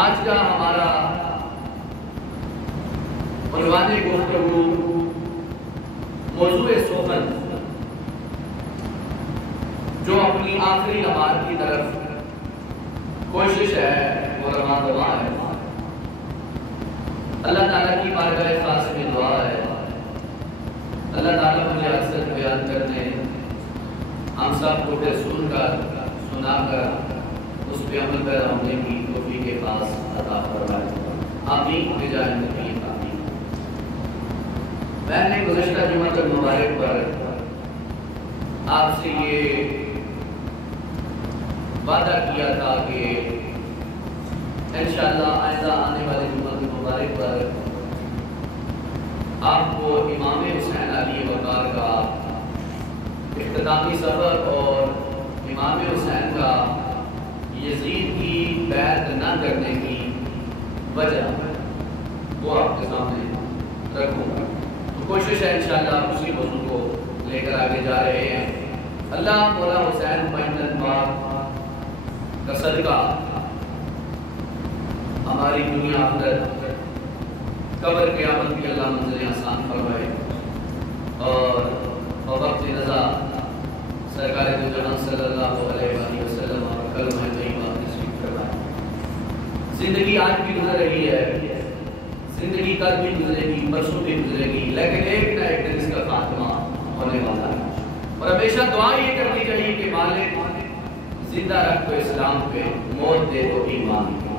آج کا ہمارا عنوان گفتگو موضوع سخن جو اپنی آخری نماز کی طرف کوشش ہے وہ رواں دعا ہے۔ اللہ تعالیٰ کی بارگاہ خاص میں دعا ہے اللہ تعالیٰ مجھے اکثر بیان کرنے ہم سب کو سن کر سنا کر اس پہ عمل پیدا ہونے کی توفیق خاص عطا فرمائے، آمین بجائے نبی آمین۔ میں نے گزشتہ جمعہ المبارک پر آپ سے یہ وعدہ کیا تھا کہ انشاءاللہ آئندہ آنے والے جمعہ المبارک پر آپ کو امام حسین علی وقار کا اختتامی سفر اور امام حسین کا یزید کی بیعت نہ کرنے کی وجہ وہ آپ کے سامنے رکھوں گا۔ تو کوشش ہے انشاءاللہ اسی موضوع کو لے کر آگے جا رہے ہیں۔ اللہ مولا حسین پنجن پاک کا صدقہ ہماری دنیا آخرت قبر قیامت کی اللہ منزلیں آسان فرمائے اور وقت رضا سرکار دو جہاں صلی اللہ علیہ وآلہ وسلم اور کلمہ طیبہ نصیب فرمائے۔ زندگی آج بھی گزر رہی ہے، زندگی کل بھی گزرے گی، پرسوں بھی گزرے گی، لیکن ایک نہ ایک دن اس کا خاتمہ ہونے والا ہے اور ہمیشہ دعا یہ کرنی چاہیے کہ مالک زندہ رکھ تو اسلام پہ، موت دے تو ایمان پہ۔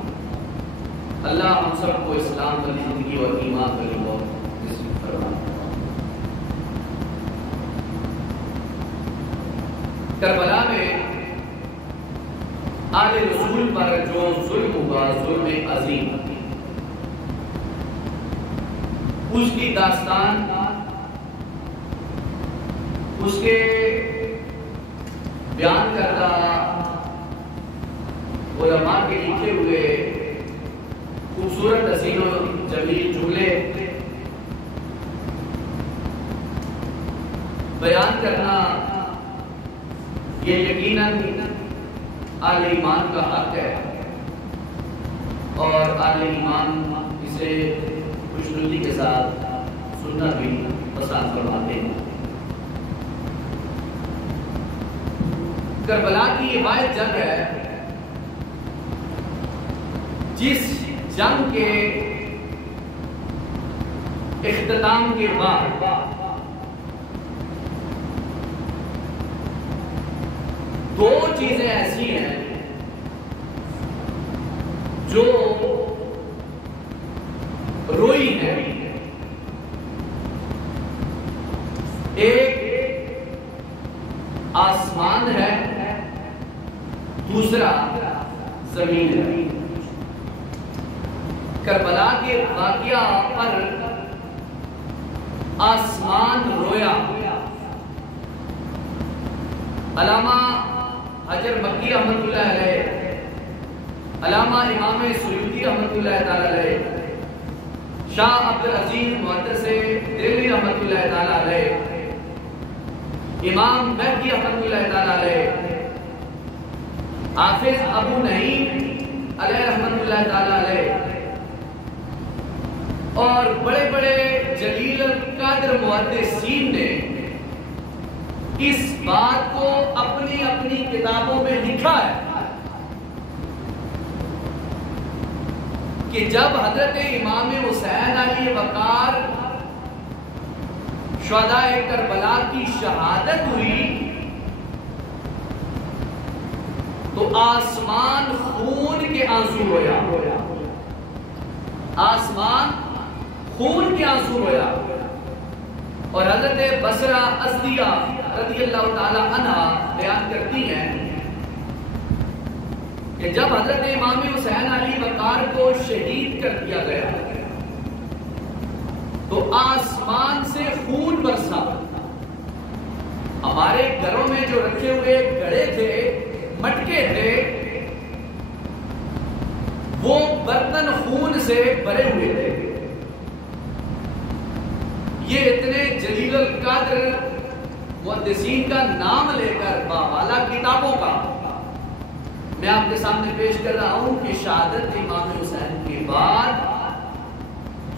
اللہ ہم سب کو اسلام والی زندگی اور ایمان والی موت نصیب فرمائے۔ کربلا میں آل رسول پر جو ظلم ہوا، ظلم عظیم، اس کی داستان، اس کے بیان کردہ علماء کے لکھے ہوئے خوبصورت حسین و جمیل جملے بیان کرنا یہ یقیناً اہل ایمان کا حق ہے اور اہل ایمان اسے خوشنودی کے ساتھ سننا بھی پسند فرماتے ہیں۔ کربلا کی یہ واحد جنگ ہے جس جنگ کے اختتام کے بعد دو چیزیں ایسی ہیں جو روئی ہیں۔ ایک آسمان ہے، دوسرا زمین ہے۔ کربلا کے واقعہ پر آسمان رویا۔ علامہ حجر مکی رحمۃ اللہ علیہ، علامہ امام سیوطی رحمۃ اللہ تعالی علیہ، شاہ عبدالعزیز محدث دہلوی رحمۃ اللہ تعالی علیہ، امام مہدی رحمۃ اللہ تعالی علیہ، حافظ ابو نعیم علیہ رحمۃ اللہ تعالی علیہ اور بڑے بڑے جلیل القدر محدثین نے اس بات کو اپنی اپنی کتابوں میں لکھا ہے کہ جب حضرت امام حسین علی وقار شہداء کربلا کی شہادت ہوئی تو آسمان خون کے آنسو رویا، آسمان خون کے آنسو رویا۔ اور حضرت بصرہ ازدیہ رضی اللہ تعالی عنہ بیان کرتی ہیں کہ جب حضرت امام حسین علی وقار کو شہید کر دیا گیا تو آسمان سے خون برسا۔ ہمارے گھروں میں جو رکھے ہوئے گڑے تھے، مٹکے تھے، وہ برتن خون سے بھرے ہوئے تھے۔ یہ اتنے جلیل القدر محدثین کا نام لے کر باوالا کتابوں کا میں آپ کے سامنے پیش کر رہا ہوں کہ شہادت امام حسین کے بعد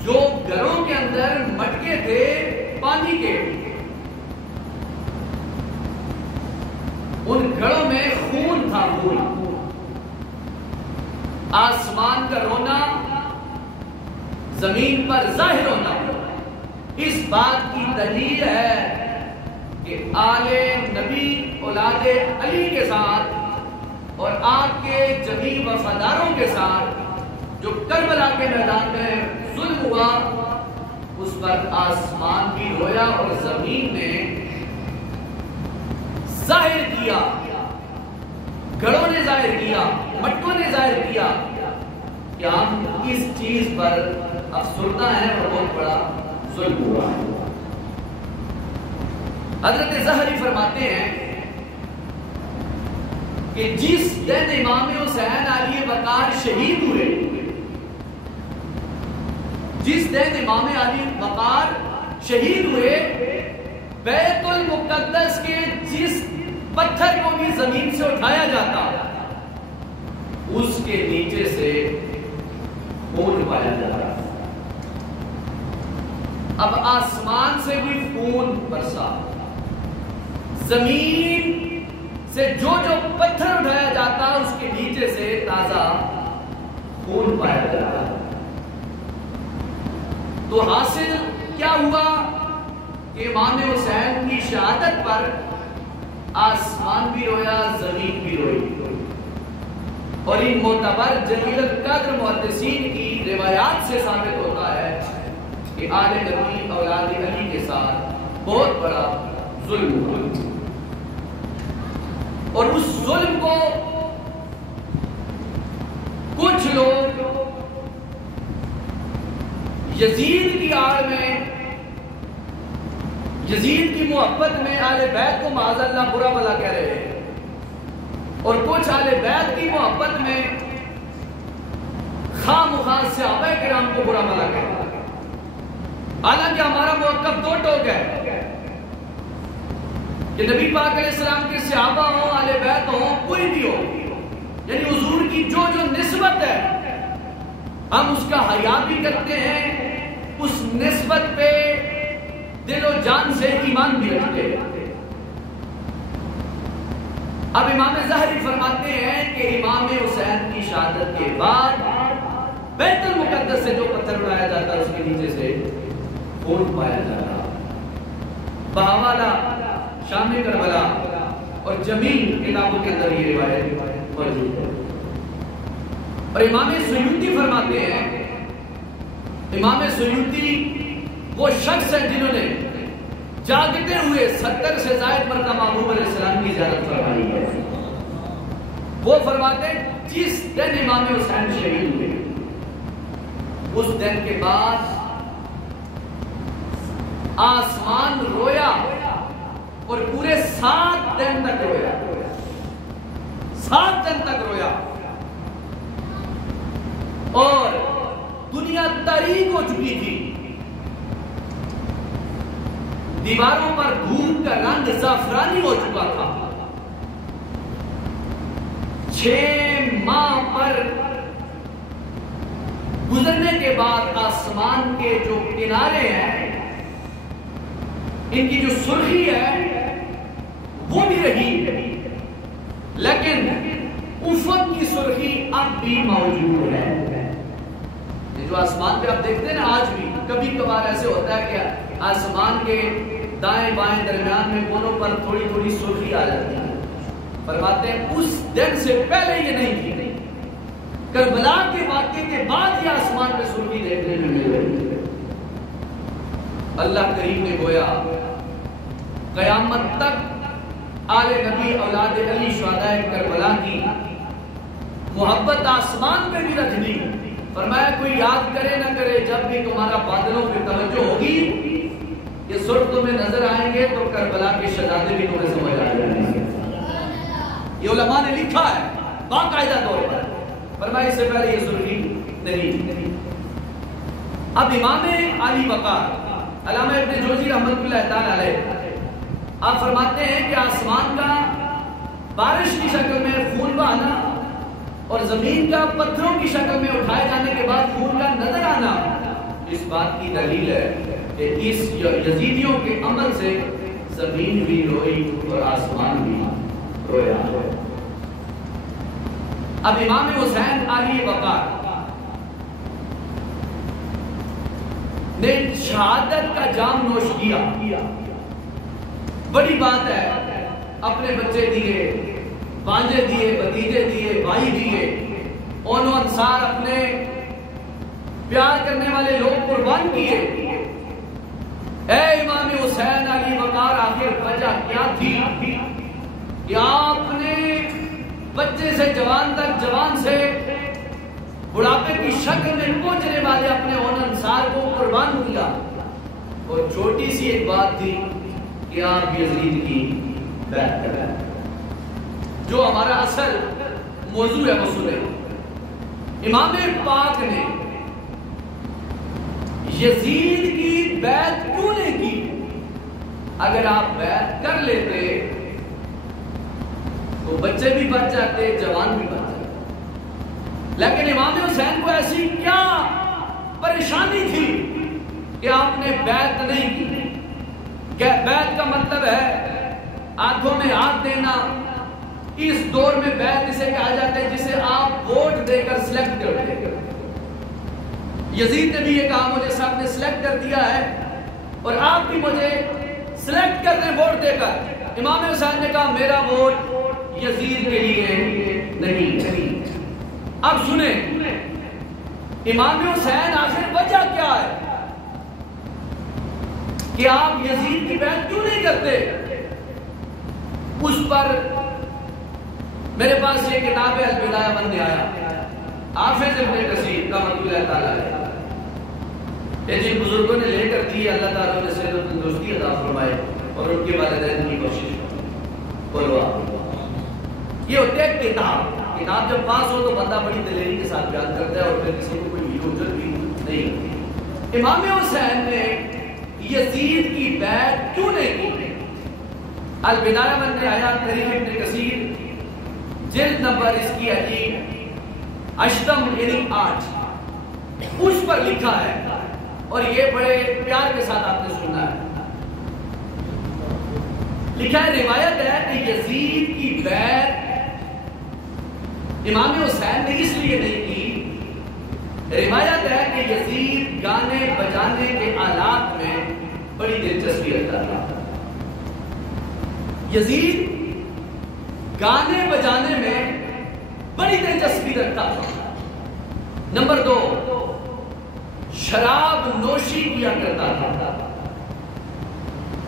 جو گھروں کے اندر مٹکے تھے پانی کے، ان گھروں میں خون تھا، خون۔ آسمان کا رونا، زمین پر ظاہر ہونا، اس بات کی دلیل ہے کہ آل نبی اولاد علی کے ساتھ اور آپ کے جمیع وفاداروں کے ساتھ جو کربلا کے میدان میں ظلم ہوا، اس پر آسمان بھی رویا اور زمین نے ظاہر کیا، گھڑوں نے ظاہر کیا، مٹکوں نے ظاہر کیا کہ ہم اس چیز پر افسردہ ہیں اور بہت بڑا ظلم ہوا۔ حضرت زہری فرماتے ہیں کہ جس دن امام حسین علی وقار شہید ہوئے، جس دن امام علی وقار شہید ہوئے، بیت المقدس کے جس پتھر کو بھی زمین سے اٹھایا جاتا اس کے نیچے سے خون پایا جاتا۔ اب آسمان سے بھی خون برسا، زمین سے جو پتھر اٹھایا جاتا اس کے نیچے سے تازہ خون پایا جاتا۔ تو حاصل کیا ہوا کہ امام حسین کی شہادت پر آسمان بھی رویا، زمین بھی روئی، اور ان معتبر جلیل القدر محدثین کی روایات سے ثابت ہوتا ہے کہ آل نبی اولاد علی کے ساتھ بہت بڑا ظلم ہوا، اور اس ظلم کو کچھ لوگ یزید کی آڑ میں، یزید کی محبت میں اہل بیت کو معاذ اللہ برا بھلا کہہ رہے ہیں، اور کچھ اہل بیت کی محبت میں خواہ مخواہ صحابہ کرام کو برا بھلا کہہ رہے ہیں۔ حالانکہ ہمارا موقف دو ٹوک ہے کہ نبی پاک علیہ السلام کے صحابہ ہوں، اہل بیت ہوں، کوئی بھی ہو، یعنی حضور کی جو نسبت ہے ہم اس کا حیا بھی کرتے ہیں، اس نسبت پہ دل و جان سے ایمان بھی رکھتے ہیں۔ اب امام زہری فرماتے ہیں کہ امام حسین کی شہادت کے بعد بیت المقدس سے جو پتھر اٹھایا جاتا اس کے نیچے سے خون پایا جاتا۔ بحوالہ شام کربلا اور جمیع کتابوں کے اندر یہ روایت موجود ہے۔ اور امام سیوطی فرماتے ہیں، امام سیوطی وہ شخص ہے جنہوں نے جاگتے ہوئے 70 سے زائد مرتبہ محبوب علیہ السلام کی زیارت فرمائی ہے۔ وہ فرماتے ہیں جس دن امام حسین شہید ہوئے اس دن کے بعد آسمان رویا، اور پورے 7 دن تک رویا، 7 دن تک رویا، اور دنیا تاریک ہو چکی تھی، دیواروں پر دھوپ کا رنگ زعفرانی ہو چکا تھا۔ 6 ماہ پر گزرنے کے بعد آسمان کے جو کنارے ہیں ان کی جو سرخی ہے وہ بھی رہی، لیکن افق کی سرخی اب بھی موجود ہے۔ جو آسمان پہ آپ دیکھتے ہیں نا، آج بھی کبھی کبھار ایسے ہوتا ہے کہ آسمان کے دائیں بائیں درمیان میں کونوں پر تھوڑی تھوڑی سرخی آ جاتی ہے۔ فرماتے ہیں اس دن سے پہلے یہ نہیں تھی، کربلا کے واقعے کے بعد یہ آسمان پہ سرخی دیکھنے میں مل رہی ہے۔ اللہ کریم نے گویا قیامت تک آل نبی اولاد علی شہداء کربلا کی محبت آسمان پہ بھی رکھ دی۔ فرمایا کوئی یاد کرے نہ کرے، جب بھی تمہارا بادلوں پہ توجہ ہوگی یہ سرخ تمہیں نظر آئیں گے تو کربلا کے شہزادے بھی تمہیں سمجھ آ جائیں گے۔ یہ علماء نے لکھا ہے باقاعدہ طور پر، فرمایا اس سے پہلے یہ سرخی نہیں۔ اب امام علی وقار علامہ ابن جوزی رحمۃ اللہ تعالی علیہ آپ فرماتے ہیں کہ آسمان کا بارش کی شکل میں خون بہانا اور زمین کا پتھروں کی شکل میں اٹھائے جانے کے بعد خون کا نظر آنا اس بات کی دلیل ہے کہ اس یزیدیوں کے عمل سے زمین بھی روئی اور آسمان بھی رویا۔ اب امام حسین علی وقار نے شہادت کا جام نوش کیا، بڑی بات ہے، اپنے بچے دیے، بانجے دیے، بھتیجے دیے، بھائی دیے، اونو انصار اپنے پیار کرنے والے لوگ قربان کیے۔ اے امام حسین علی وقار، آخر وجہ کیا تھی کہ آپ نے بچے سے جوان تک، جوان سے بڑھاپے کی شکل میں پہنچنے والے اپنے اون انصار کو قربان کیا؟ اور چھوٹی سی ایک بات تھی کہ آپ یزید کی بیعت کر رہے ہیں۔ جو ہمارا اصل موضوع ہے وہ سنیں، امام پاک نے یزید کی بیعت کیوں نہیں کی؟ اگر آپ بیعت کر لیتے تو بچے بھی بچ جاتے، جوان بھی بچ جاتے، لیکن امام حسین کو ایسی کیا پریشانی تھی کہ آپ نے بیعت نہیں کی؟ کہ بیعت کا مطلب ہے آنکھوں میں ہاتھ دینا۔ اس دور میں بیعت اسے کہا جاتا ہے جسے آپ ووٹ دے کر سلیکٹ کرتے ہیں۔ یزید نے بھی یہ کہا مجھے صاحب نے سلیکٹ کر دیا ہے اور آپ بھی مجھے سلیکٹ کر دیں ووٹ دے کر۔ امام حسین نے کہا میرا ووٹ یزید کے لیے نہیں۔ اب سنیں امام حسین آخر وجہ کیا ہے کہ آپ یزید کی بیعت کیوں نہیں کرتے؟ اس پر میرے پاس یہ کتاب ہے البدایہ ون نہایہ، حافظ ابن کثیر رحمۃ اللہ تعالیٰ علیہ، یہ جن بزرگوں نے لے کر دی، اللہ تعالیٰ نے صحت و تندرستی عطا فرمائے اور ان کے والدین کی کوشش بولوا۔ یہ ہوتی ہے کتاب جب پاس ہو تو بندہ بڑی دلیری کے ساتھ بیان کرتا ہے اور پھر کسی کو کوئی حجت بھی نہیں ہوتی۔ امام حسین نے یزید کی بیعت کیوں نہیں کی؟ البدایہ ون نہایہ تاریخ ابن کثیر جلد نمبر اس کی اشتم یعنی 8 اس پر لکھا ہے، اور یہ بڑے پیار کے ساتھ آپ نے سننا ہے۔ لکھا ہے، روایت ہے کہ یزید کی بیعت امام حسین نے اس لیے نہیں کی، روایت ہے کہ یزید گانے بجانے کے آلات میں بڑی دلچسپی رکھتا تھا۔ یزید گانے بجانے میں بڑی دلچسپی رکھتا تھا۔ نمبر 2، شراب نوشی کیا کرتا تھا۔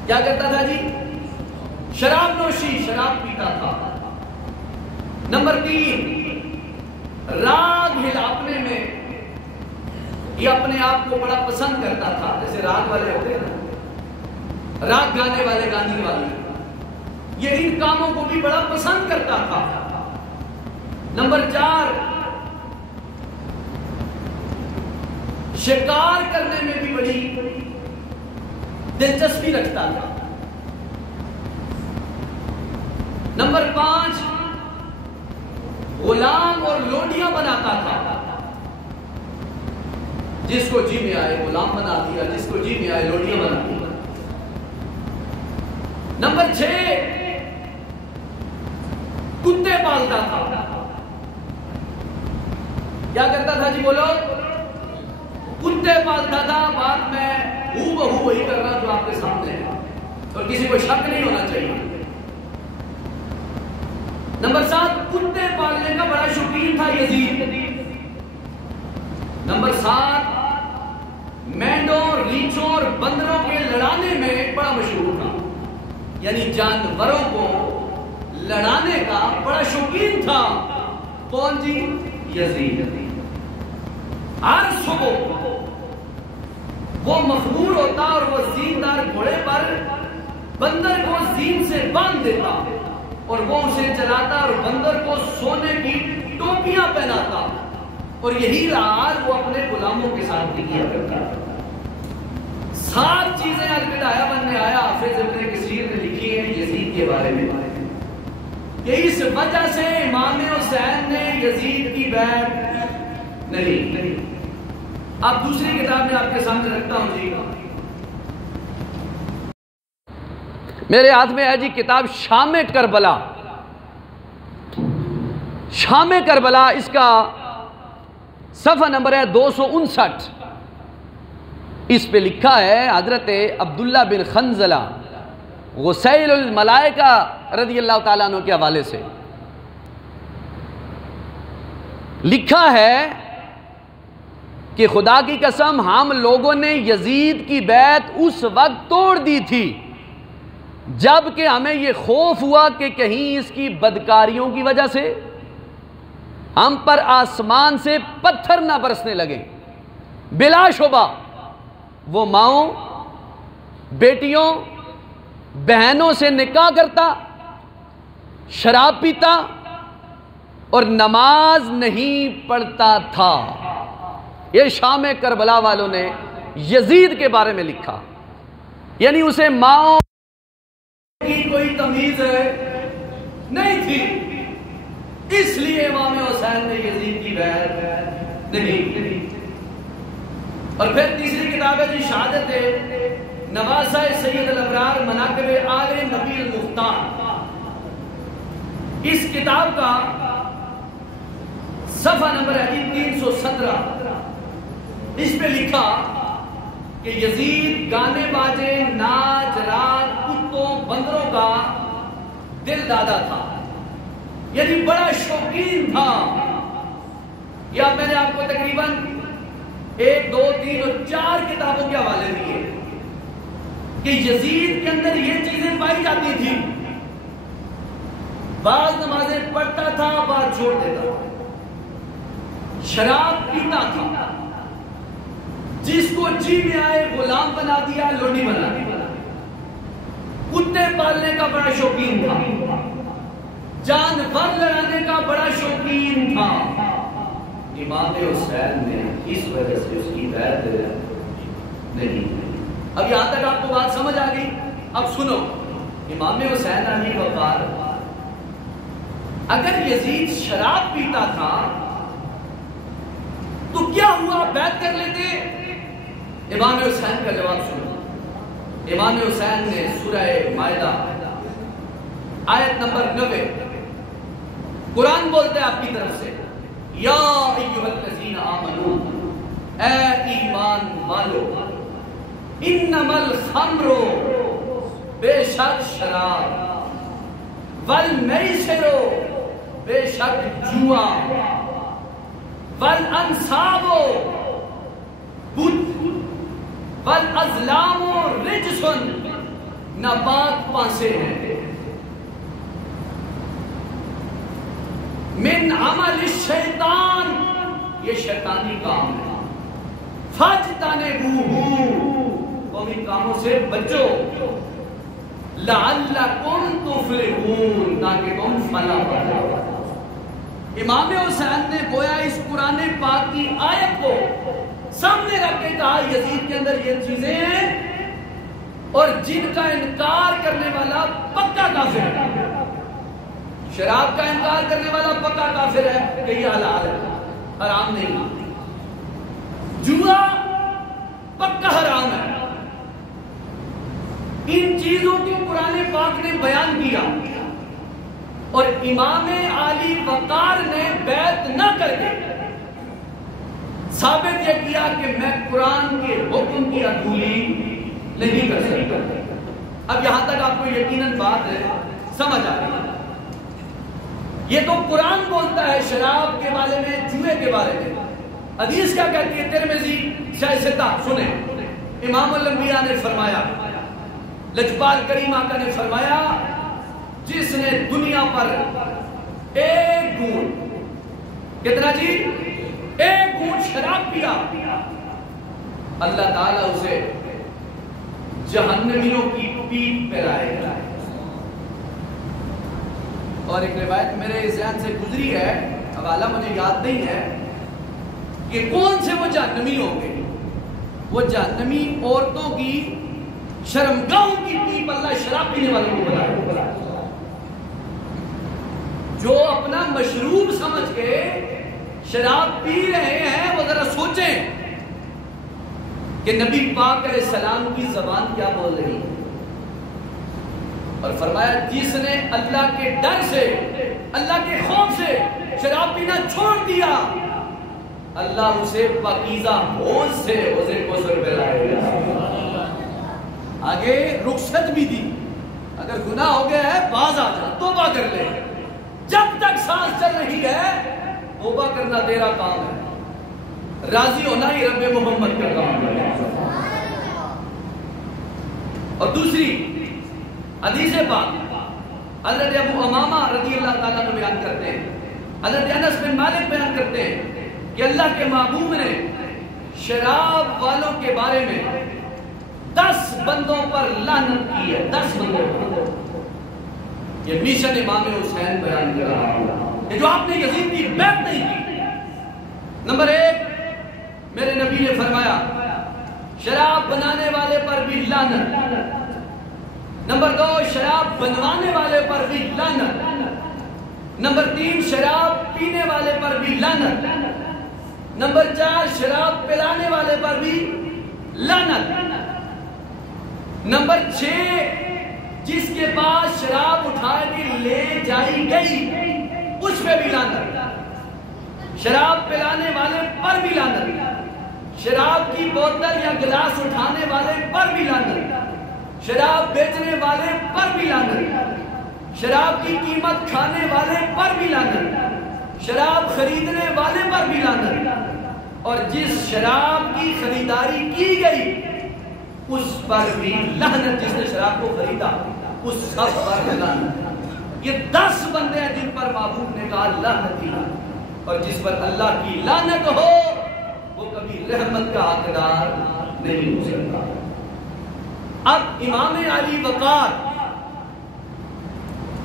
کیا کرتا تھا جی؟ شراب نوشی، شراب پیتا تھا۔ نمبر 3، راگ ہلاپنے میں یہ اپنے آپ کو بڑا پسند کرتا تھا، جیسے راگ والے ہوتے ہیں نا، راگ گانے والے، گانے والے، یہ ان کاموں کو بھی بڑا پسند کرتا تھا۔ نمبر 4، شکار کرنے میں بھی بڑی دلچسپی رکھتا تھا۔ نمبر 5، غلام اور لوڈیاں بناتا تھا، جس کو جی میں آئے غلام بنا دیا، جس کو جی میں آئے لوڈیاں بنا دیا۔ نمبر 6، کتے پالتا تھا۔ کیا کرتا تھا جی بولو؟ کتے پالتا تھا۔ بات میں ہو بہو وہی کر رہا جو آپ کے سامنے ہے اور کسی کو شک نہیں ہونا چاہیے۔ نمبر 7، کتے پالنے کا بڑا شوقین تھا یزید۔ نمبر 7، مینڈوں، ریچھوں اور بندروں کے لڑانے میں بڑا مشہور تھا، یعنی جانوروں کو لڑانے کا بڑا شوقین تھا۔ کون جی؟ یزید۔ ہر صبح وہ مخمور ہوتا اور وہ زیندار گھوڑے پر بندر کو زین سے باندھ دیتا اور وہ اسے چلاتا اور بندر کو سونے کی ٹوپیاں پہناتا، اور یہی حال وہ اپنے غلاموں کے ساتھ بھی کیا کرتا۔ 7 چیزیں البدایہ ون نہایہ حافظ ابن کثیر نے لکھی ہیں یزید کے بارے میں۔ کہ اس وجہ سے امام حسین نے یزید کی بیعت نہیں. اب دوسری کتاب میں آپ کے سامنے رکھتا ہوں جی، میرے ہاتھ میں ہے جی کتاب شام کربلا. شام کربلا اس کا صفحہ نمبر ہے 259. اس پہ لکھا ہے حضرت عبداللہ بن خنزلہ غسیل الملائکہ رضی اللہ تعالیٰ عنہ کے حوالے سے لکھا ہے کہ خدا کی قسم ہم لوگوں نے یزید کی بیعت اس وقت توڑ دی تھی جب کہ ہمیں یہ خوف ہوا کہ کہیں اس کی بدکاریوں کی وجہ سے ہم پر آسمان سے پتھر نہ برسنے لگے. بلا شبہ وہ ماؤں، بیٹیوں، بہنوں سے نکاح کرتا، شراب پیتا اور نماز نہیں پڑھتا تھا. یہ شام کربلا والوں نے یزید کے بارے میں لکھا. یعنی اسے ماؤں کی کوئی تمیز نہیں تھی، اس لیے امام حسین نے یزید کی بیعت نہیں. اور پھر تیسری کتاب ہے جی شہادت نواسہ سید الابرار مناقب آل نبی المختار. اس کتاب کا صفحہ نمبر ہے جی 317. اس پہ لکھا کہ یزید گانے باجے، ناچ رات، کتوں، بندروں کا دل دادا تھا، یعنی بڑا شوقین تھا. یا میں نے آپ کو تقریباً 1، 2، 3 اور 4 کتابوں کے حوالے دیے کہ یزید کے اندر یہ چیزیں پائی جاتی تھی. بعض نمازیں پڑھتا تھا، بعض چھوڑ دیتا تھا، شراب پیتا تھا، جس کو جی میں آئے غلام بنا دیا، لونڈی بنا دیا. کتے پالنے کا بڑا شوقین تھا، جانور لڑانے کا بڑا شوقین تھا. امام حسین نے اس وجہ سے اس کی بیعت نہیں. اب یہاں تک آپ کو بات سمجھ آ گئی. اب سنو، امام حسین علی وقار اگر یزید شراب پیتا تھا تو کیا ہوا، بیعت کر لیتے؟ امام حسین کا جواب سنو. امام حسین نے سورہ مائدہ آیت نمبر 90 قرآن بولتے ہیں آپ کی طرف سے، یا ایھا الذین آمنو، اے ایمان والو، انما الخمر، بے شک شراب، والمیسر، بے شک جوا، والانصاب، بت، والازلام رجس، ناپاک پانسے ہیں، من عمل الشیطان، یہ شیطانی کام ہے، فاجتنبوہ، تم ان کاموں سے بچو، لعلکم تفلحون، تاکہ تم فلاح پاؤ. امام حسین نے گویا اس قرآن پاک کی آیت کو سامنے رکھ کے کہا یزید کے اندر یہ چیزیں ہیں اور جن کا انکار کرنے والا پکا کافر ہے. شراب کا انکار کرنے والا پکا کافر ہے کہ یہ حلال ہے، حرام نہیں. جوا پکا حرام ہے. ان چیزوں کو قرآن پاک نے بیان کیا اور امام علی وقار نے بیعت نہ کر کے ثابت یہ کیا کہ میں قرآن کے حکم کی عدولی نہیں کر سکتا. اب یہاں تک آپ کو یقیناً بات ہے سمجھ آ رہی ہے. یہ تو قرآن بولتا ہے شراب کے بارے میں، جوئے کے بارے میں. حدیث کیا کہتی ہے؟ ترمذی شاہ سنیں، امام الانبیاء نے فرمایا، لجپال کریم آقا نے فرمایا، جس نے دنیا پر ایک گھونٹ، کتنا جی؟ ایک گھونٹ شراب پیا، اللہ تعالیٰ اسے جہنمیوں کی پیٹھ پہ لائے گا. اور ایک روایت میرے ذہن سے گزری ہے، حوالہ مجھے یاد نہیں ہے کہ کون سے وہ جہنمی ہوں گے. وہ جہنمی عورتوں کی شرمگاہوں کی پیپ اللہ شراب پینے والوں کو بلائے. جو اپنا مشروب سمجھ کے شراب پی رہے ہیں وہ ذرا سوچیں کہ نبی پاک علیہ السلام کی زبان کیا بول رہی ہے. اور فرمایا جس نے اللہ کے ڈر سے، اللہ کے خوف سے شراب پینا چھوڑ دیا، اللہ اسے پاکیزہ حوض سے حوض کوثر پلائے گا. آگے رخصت بھی دی، اگر گناہ ہو گیا ہے باز آ جا، توبہ کر لے. جب تک سانس چل رہی ہے توبہ کرنا تیرا کام ہے، راضی ہونا ہی رب محمد کا کام ہے. اور دوسری حدیث پاک حضرت ابو امامہ رضی اللہ تعالیٰ عنہ بیان کرتے ہیں، حضرت انس بن مالک بیان کرتے ہیں کہ اللہ کے محبوب نے شراب والوں کے بارے میں 10 بندوں پر لعنت کی ہے. 10 بندوں پر. یہ مشن امام حسین بیان کر رہا ہے کہ جو آپ نے یزید کی بیعت نہیں کی. نمبر 1 میرے نبی نے فرمایا شراب بنانے والے پر بھی لعنت. نمبر 2 شراب بنوانے والے پر بھی لعنت. نمبر 3 شراب پینے والے پر بھی لعنت. نمبر 4 شراب پلانے والے پر بھی لعنت. نمبر 6 جس کے پاس شراب اٹھا کے لے جائی گئی اس پہ بھی لعنت. شراب پلانے والے پر بھی لعنت. شراب کی بوتل یا گلاس اٹھانے والے پر بھی لعنت. شراب بیچنے والے پر بھی لعنت. شراب کی قیمت کھانے والے پر بھی لعنت. شراب خریدنے والے پر بھی لعنت. اور جس شراب کی خریداری کی گئی اس پر بھی لعنت. جس نے شراب کو خریدا اس سب پر لعنت. یہ 10 بندے ہیں جن پر محبوب نے کہا لعنت دی. اور جس پر اللہ کی لعنت ہو وہ کبھی رحمت کا حقدار نہیں ہو سکتا. اب امام علی وقار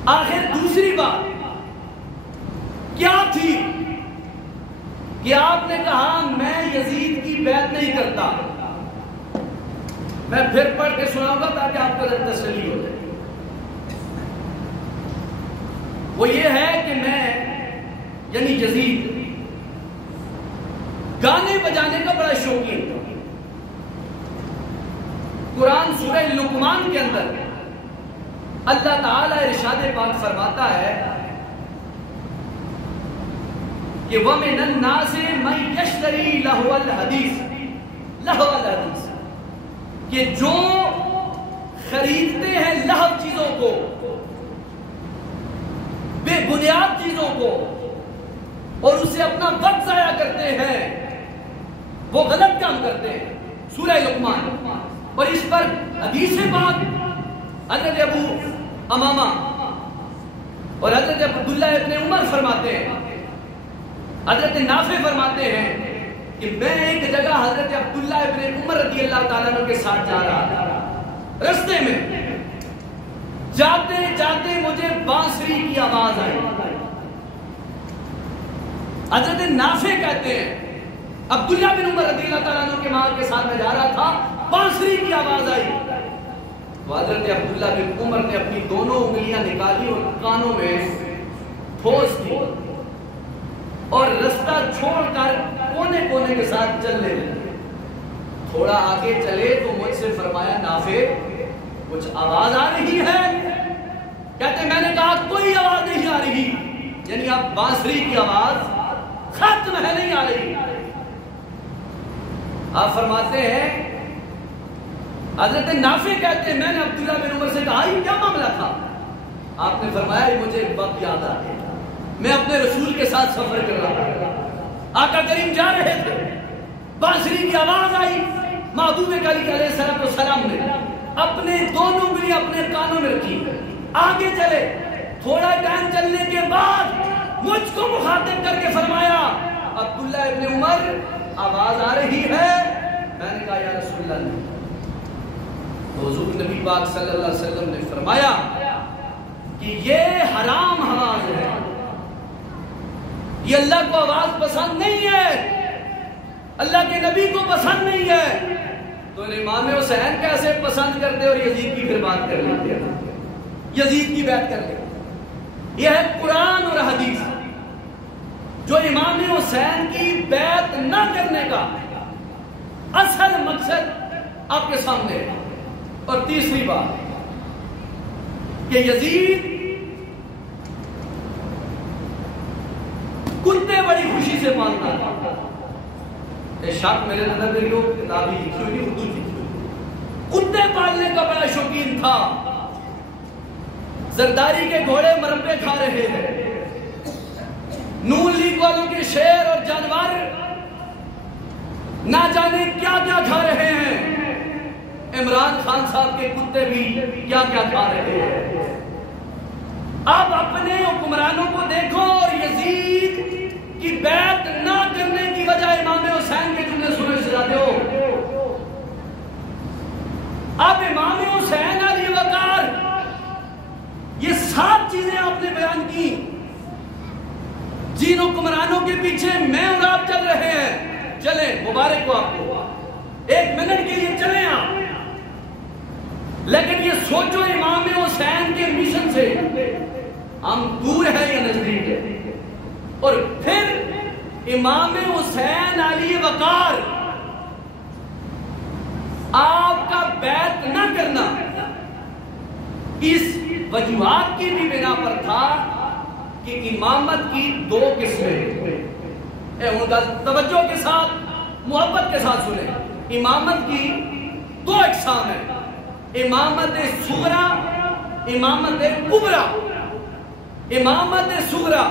آخر دوسری بات کیا تھی کہ آپ نے کہا میں یزید کی بیعت نہیں کرتا. میں پھر پڑھ کے سناؤں گا تاکہ آپ کو تسلی ہو جائے. وہ یہ ہے کہ میں یعنی یزید گانے بجانے کا بڑا شوقین تھا. قرآن سورہ لقمان کے اندر اللہ تعالیٰ ارشاد پاک فرماتا ہے کہ وَمِنَ النَّاسِ مَن يَشْتَرِي لَهْوَ الْحَدِيثِ کہ جو خریدتے ہیں لہو چیزوں کو، بے بنیاد چیزوں کو، اور اسے اپنا وقت ضائع کرتے ہیں، وہ غلط کام کرتے ہیں. سورہ لقمان. اور اس پر حدیث پاک حضرت ابو امامہ اور حضرت عبداللہ ابن عمر فرماتے ہیں، حضرت نافع فرماتے ہیں کہ میں ایک جگہ حضرت عبداللہ ابن عمر رضی اللہ تعالیٰ عنہ کے ساتھ جا رہا تھا. رستے میں جاتے جاتے مجھے بانسری کی آواز آئی. حضرت نافع کہتے ہیں عبداللہ بن عمر رضی اللہ تعالیٰ عنہ کے مال کے ساتھ میں جا رہا تھا، بانسری کی آواز آئی. تو حضرت عبداللہ بن عمر نے اپنی دونوں انگلیاں نکالی اور کانوں میں ٹھوس دی اور رستہ چھوڑ کر کونے کونے کے ساتھ چلنے لگے. تھوڑا آگے چلے تو مجھ سے فرمایا نافع کچھ آواز آ رہی ہے؟ کہتے میں نے کہا کوئی آواز نہیں آ رہی. یعنی اب بانسری کی آواز ختم ہے، نہیں آ رہی. آپ فرماتے ہیں حضرت نافع کہتے ہیں میں نے عبداللہ بن عمر سے کہا یہ کیا معاملہ تھا؟ آپ نے فرمایا یہ مجھے ایک وقت یاد آ گیا، میں اپنے رسول کے ساتھ سفر کر رہا تھا، آقا کریم جا رہے تھے، بانسری کی آواز آئی. محبوب علی علیہ السلام نے اپنے دونوں انگلیاں اپنے کانوں میں رکھی، آگے چلے. تھوڑا ٹائم چلنے کے بعد مجھ کو مخاطب کر کے فرمایا عبداللہ ابن عمر آواز آ رہی ہے؟ میں نے کہا یا رسول اللہ. تو حضور نبی پاک صلی اللہ علیہ وسلم نے فرمایا کہ یہ حرام آواز ہے، یہ اللہ کو آواز پسند نہیں ہے، اللہ کے نبی کو پسند نہیں ہے. تو امام حسین کیسے پسند کرتے اور یزید کی پھر بات کر لیتے، یزید کی بیعت کر لیتے. یہ ہے قرآن اور حدیث، جو امام حسین کی بیعت نہ کرنے کا اصل مقصد آپ کے سامنے ہے۔ اور تیسری بات کہ یزید کتے بڑی خوشی سے پالتا تھا۔ یہ شک میرے نظر میں جو کتابی لکھی ہوئی اردو لکھی ہوئی، کتے پالنے کا بڑا شوقین تھا۔ زرداری کے گھوڑے مربے کھا رہے ہیں، نون لیگ والوں کے شیر اور جانور نہ جانے کیا کیا کھا رہے ہیں، عمران خان صاحب کے کتے بھی کیا کیا کھا رہے ہیں۔ اب اپنے حکمرانوں کو دیکھو اور یزید کی بیعت نہ کرنے کی وجہ امام حسین کے جملے سنے سجاتے ہو۔ اب امام حسین علی وقار، یہ 7 چیزیں آپ نے بیان کی، جن حکمرانوں کے پیچھے میں اور آپ چل رہے ہیں، چلیں، مبارک ہو آپ کو، 1 منٹ کے لیے چلیں آپ، لیکن یہ سوچو امام حسین کے مشن سے ہم دور ہیں یا نزدیک ہے؟ اور پھر امام حسین علی وقار آپ کا بیعت نہ کرنا اس وجوہات کی بھی بنا پر تھا کہ امامت کی 2 قسمیں، توجہ کے ساتھ محبت کے ساتھ سنیں، امامت کی 2 اقسام ہیں، امامت صغرا، امامت کبرا۔ امامت صغرا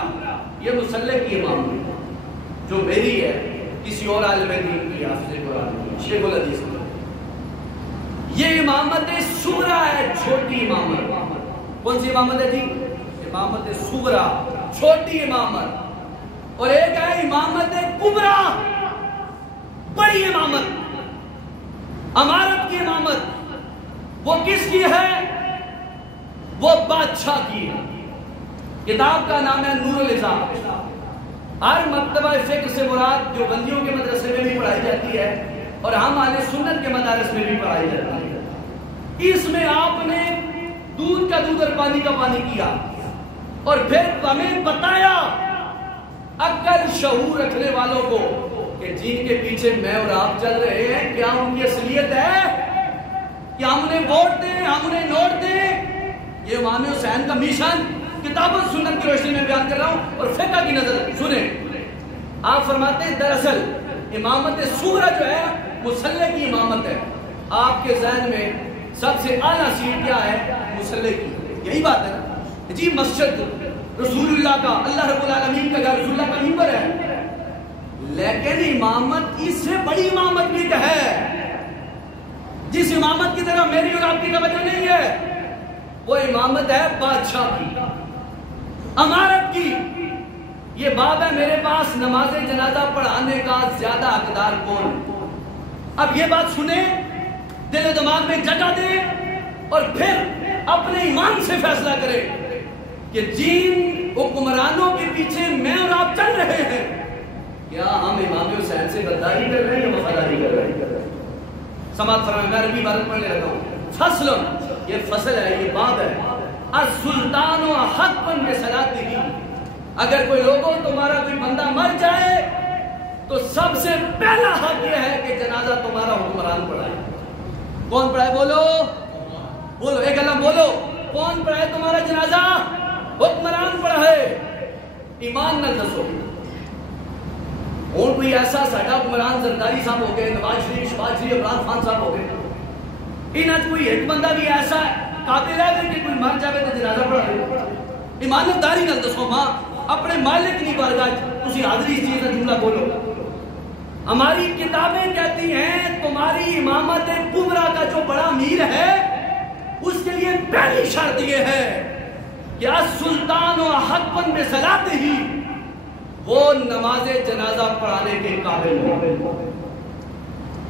یہ مسلح کی امامت جو میری ہے، کسی اور عالم دین کی، حافظ قرآن کی، شیخ الحدیث کی، یہ امامت صغرا ہے، چھوٹی امامت۔ کون سی امامت ہے جی؟ امامت صغرا، چھوٹی امامت۔ اور ایک ہے امامت کبرا، بڑی امامت، امارت کی امامت۔ وہ کس کی ہے؟ وہ بادشاہ کی ہے۔ کتاب کا نام ہے نور العظام۔ ہر مکتبہ فکر سے مراد جو بندیوں کے مدرسے میں بھی پڑھائی جاتی ہے اور ہم اہل سنت کے مدارس میں بھی پڑھائی جاتی ہے۔ اس میں آپ نے دودھ کا دودھ اور پانی کا پانی کیا، اور پھر ہمیں بتایا عقل شعور رکھنے والوں کو کہ جن کے پیچھے میں اور آپ چل رہے ہیں، کیا ان کی اصلیت ہے کہ ہم انہیں ووٹ دیں، ہم انہیں نوٹ دیں؟ یہ امام حسین کا مشن کتاب و سنت کی روشنی میں بیان کر رہا ہوں، اور فقہ کی نظر سنیں۔ آپ فرماتے ہیں دراصل امامت صغرا جو ہے مسلح کی امامت ہے۔ آپ کے ذہن میں سب سے اعلیٰ سیٹ کیا ہے؟ مسلح کی، یہی بات ہے نا جی۔ مسجد رسول اللہ کا، اللہ رب العالمین کا گھر، رسول اللہ کا منبر ہے، لیکن امامت اس سے بڑی امامت بھی ہے، جس امامت کی طرح میری اور آپ کی توجہ نہیں ہے۔ وہ امامت ہے بادشاہ کی، امارت کی۔ یہ باب ہے میرے پاس، نماز جنازہ پڑھانے کا زیادہ حقدار کون؟ اب یہ بات سنیں، دل و دماغ میں جگہ دیں، اور پھر اپنے ایمان سے فیصلہ کریں کہ جن حکمرانوں کے پیچھے میں اور آپ چل رہے ہیں، کیا ہم امام حسین سے غداری کر رہے ہیں یا وفاداری کر رہے ہیں؟ سماعت فرمائیں، میں عربی عبارت پڑھنے لگا ہوں۔ فصل، یہ فصل ہے، یہ باب ہے۔ السلطان حق بصلاته، اگر کوئی لوگوں تمہارا کوئی بندہ مر جائے تو سب سے پہلا حق یہ ہے کہ جنازہ تمہارا حکمران پڑھائے۔ کون پڑھائے؟ بولو بولو، ایک اللہ بولو، کون پڑھائے تمہارا جنازہ؟ حکمران پڑھائے۔ ایمان نہ دسو، اور کوئی ایسا ساڈا حکمران زرداری صاحب ہو گئے، نواز شریف، شہباز شریف، عمران خان صاحب ہو گئے، انہیں کوئی ایک بندہ بھی ایسا قابل ہے کہ کوئی مر جائے تو جنازہ پڑھا دے؟ ایمانداری نہ دسو، ماں اپنے مالک نہیں بارگاہ تسی حاضری اس چیز کا جملہ بولو۔ ہماری کتابیں کہتی ہیں تمہاری امامت کبرا کا جو بڑا امیر ہے اس کے لیے پہلی شرط یہ ہے کہ السلطان حق بصلاته، وہ نماز جنازہ پڑھانے کے قابل ہو۔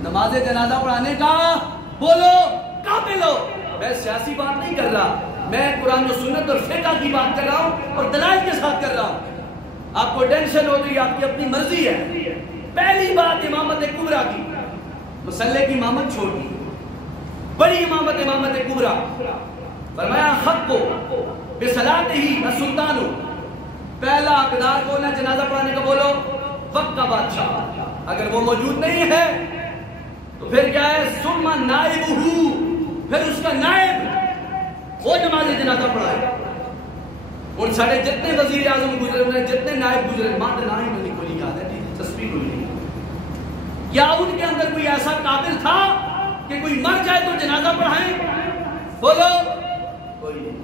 نماز جنازہ پڑھانے کا بولو قابل ہو۔ میں سیاسی بات نہیں کر رہا، میں قرآن و سنت اور فقہ کی بات کر رہا ہوں اور دلائل کے ساتھ کر رہا ہوں۔ آپ کو ٹینشن ہو گئی، آپ کی اپنی مرضی ہے۔ پہلی بات امامت کبرا کی، مسلح کی امامت چھوٹی، بڑی امامت امامت کبرا۔ فرمایا حق کو بصلاته السلطان، پہلا حقدار کون ہے جنازہ پڑھانے کا؟ بولو وقت کا بادشاہ۔ اگر وہ موجود نہیں ہے تو پھر کیا ہے؟ ثم نائبہ، پھر اس کا نائب وہ نماز جنازہ پڑھائے۔ اور سارے جتنے وزیر اعظم گزرے ہوئے، جتنے نائب گزرے، ماں نہ ہی نہیں کوئی یاد ہے، تصویر کوئی نہیں۔ کیا ان کے اندر کوئی ایسا قابل تھا کہ کوئی مر جائے تو جنازہ پڑھائیں؟ بولو کوئی نہیں۔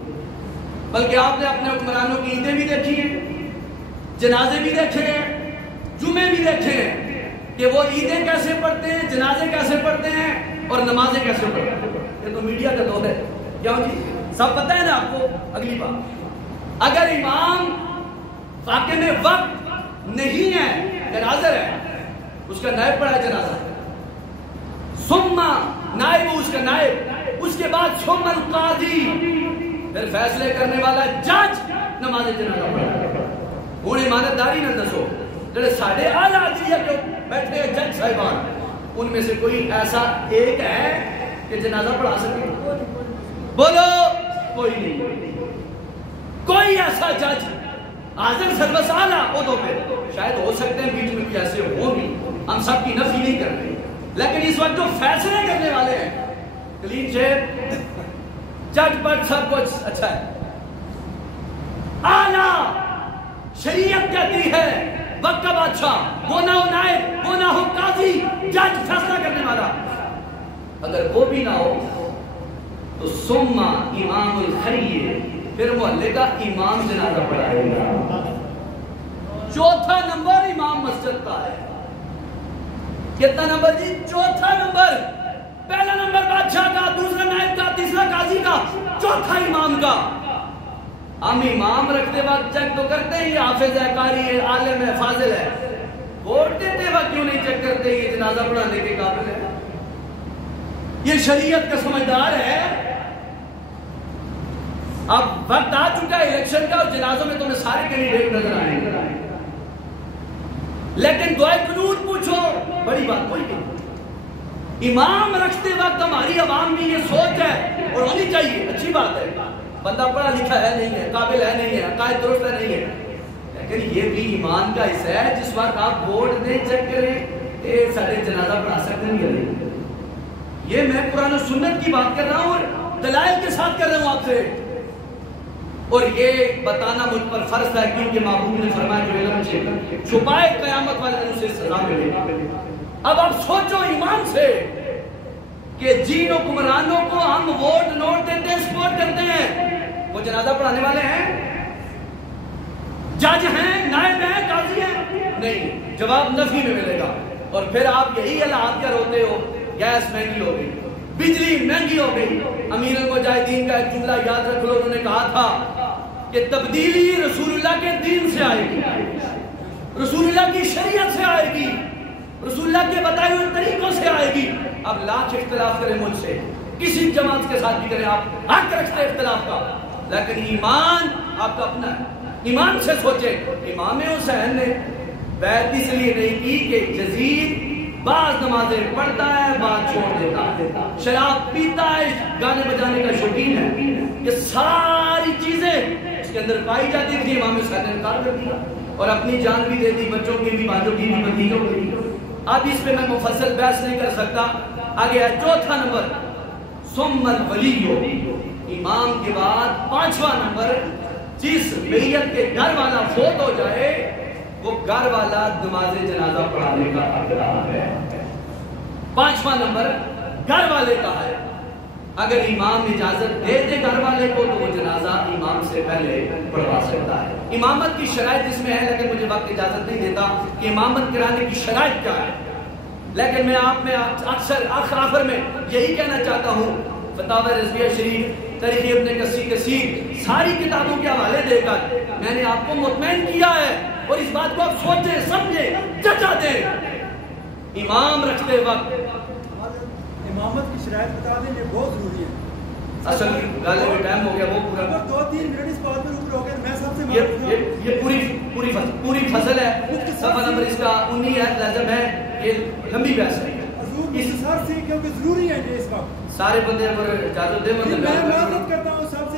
بلکہ آپ نے اپنے حکمرانوں کی عیدیں بھی دیکھی ہیں، جنازے بھی دیکھے ہیں، جمعے بھی دیکھے ہیں کہ وہ عیدیں کیسے پڑھتے ہیں، جنازے کیسے پڑھتے ہیں اور نمازیں کیسے پڑھتے ہیں۔ یہ تو میڈیا کا دور ہے، کیا جی سب پتہ ہے نا آپ کو۔ اگلی بات، اگر امام واقع میں وقت نہیں ہے، جنازہ ہے، اس کا نائب پڑھا جنازہ، ثم نائب، اس کا نائب، اس کے بعد ثم القاضی، پھر فیصلے کرنے والا جج نماز جنازہ پڑھا۔ ہوں ایمانداری نہ دسو، جڑے ساڈے اعلیٰ عدلیہ کے بیٹھے ہیں جج صاحبان، ان میں سے کوئی ایسا ایک ہے کہ جنازہ پڑھا سکے؟ بولو کوئی نہیں۔ کوئی ایسا جج حاضر سروس اعلیٰ عہدوں پہ شاید ہو سکتے ہیں، بیچ میں کوئی ایسے ہوں بھی، ہم سب کی نفی نہیں کر رہے، لیکن اس وقت جو فیصلے کرنے والے ہیں، کلین شیپ، جج پر سب کچھ اچھا ہے، اعلیٰ شریعت کہتی ہے وقت کا بادشاہ، وہ نہ ہو نائب، وہ نہ ہو قاضی، جج فیصلہ کرنے والا، اگر وہ بھی نہ ہو تو ثم امام الخیہ، پھر محلے کا امام جنازہ پڑھائے گا۔ چوتھا نمبر امام مسجد کا ہے۔ کتنا نمبر جی؟ چوتھا نمبر۔ پہلا نمبر بادشاہ کا، دوسرا نائب کا، تیسرا قاضی کا، چوتھا امام کا۔ ہم امام رکھتے وقت چیک تو کرتے ہیں یہ حافظ ہے، قاری ہے، عالم ہے، فاضل ہے، ووٹ دیتے وقت کیوں نہیں چیک کرتے یہ جنازہ پڑھانے کے قابل ہے، یہ شریعت کا سمجھدار ہے؟ اب وقت آ چکا ہے الیکشن کا، اور جنازوں میں تمہیں سارے کینڈیڈیٹ نظر آئیں گے، لیکن دعائے قنوت پوچھو، بڑی بات کوئی نہیں۔ امام رکھتے وقت ہماری عوام میں یہ سوچ ہے، اور ہونی چاہیے، اچھی بات ہے، بندہ پڑھا لکھا ہے نہیں ہے، قابل ہے نہیں ہے، عقائد درست ہے نہیں ہے، لیکن یہ بھی ایمان کا حصہ ہے۔ جس وقت آپ ووٹ دیں چیک کریں اے سارے جنازہ پڑھا سکتے ہیں یا نہیں۔ یہ میں قرآن و سنت کی بات کر رہا ہوں اور دلائل کے ساتھ کر رہا ہوں آپ سے، اور یہ بتانا مجھ پر فرض ہے، کیونکہ محبوب نے فرمایا جو علم چھپائے قیامت والے دن اسے سزا ملے گی۔ اب آپ سوچو ایمان سے کہ جن حکمرانوں کو ہم ووٹ نوٹ دیتے ہیں، سپورٹ کرتے ہیں، وہ جنازہ پڑھانے والے ہیں؟ جج ہیں، نائب ہیں، قاضی ہیں؟ نہیں، جواب نفی میں ملے گا۔ اور پھر آپ یہی حالات کر ہوتے ہو، گیس مہنگی ہو گئی، بجلی مہنگی ہو گئی۔ امیر المجاہدین کا ایک جملہ یاد رکھ لو، انہوں نے کہا تھا کہ تبدیلی رسول اللہ کے دین سے آئے گی، رسول اللہ کی شریعت سے آئے گی، رسول اللہ کے بتائے ہوئے طریقوں سے آئے گی۔ اب لاکھ اختلاف کریں مجھ سے، کسی جماعت کے ساتھ بھی کریں، آپ حق رکھتے اختلاف کا، لیکن ایمان آپ کا اپنا ہے۔ ایمان سے سوچیں، امام حسین نے بیعت اس لیے نہیں کی کہ یزید بعض نمازیں پڑھتا ہے، بعض چھوڑ دیتا ہے، شراب پیتا ہے، گانے بجانے کا شوقین ہے، یہ ساری چیزیں اس کے اندر پائی جاتی تھی، امام حسین نے انکار کر دیا اور اپنی جان بھی دے دی، بچوں کی بھی، بھائیوں کی بھی، بھتیجوں کی بھی۔ اب اس پہ میں مفصل بحث نہیں کر سکتا۔ آگے ہے چوتھا نمبر ثم الولی، امام کے بعد پانچواں نمبر، جس میت کے گھر والا فوت ہو جائے وہ گھر والا نماز جنازہ پڑھانے کا حقدار ہے۔ پانچواں نمبر گھر والے کا ہے، اگر امام اجازت دے دے گھر والے کو تو وہ جنازہ امام سے پہلے پڑھوا سکتا ہے۔ امامت کی شرائط اس میں ہے، لیکن مجھے وقت اجازت نہیں دیتا کہ امامت کرانے کی شرائط کیا ہے، لیکن میں آپ میں اکثر آخر میں یہی کہنا چاہتا ہوں، فتاوی رضویہ شریف، تاریخ ابن کثیر، ساری کتابوں کے حوالے دے کر میں نے آپ کو مطمئن کیا ہے، اور اس بات کو آپ سوچیں، سمجھیں، جچا دیں۔ امام رکھتے وقت امامت کی شرائط بتا دیں، یہ بہت ضروری ہے۔ اصل گالے میں ٹائم ہو گیا، وہ پورا اگر 2-3 منٹ اس بات پر اوپر ہو گئے میں سب سے یہ پوری فصل ہے، صفحہ نمبر اس کا 19 ہے، لازم ہے، یہ لمبی بحث ہے اس سر سے، کیونکہ ضروری ہے اس وقت۔ سارے بندے اگر اجازت دیں میں معذرت کرتا ہوں سب سے،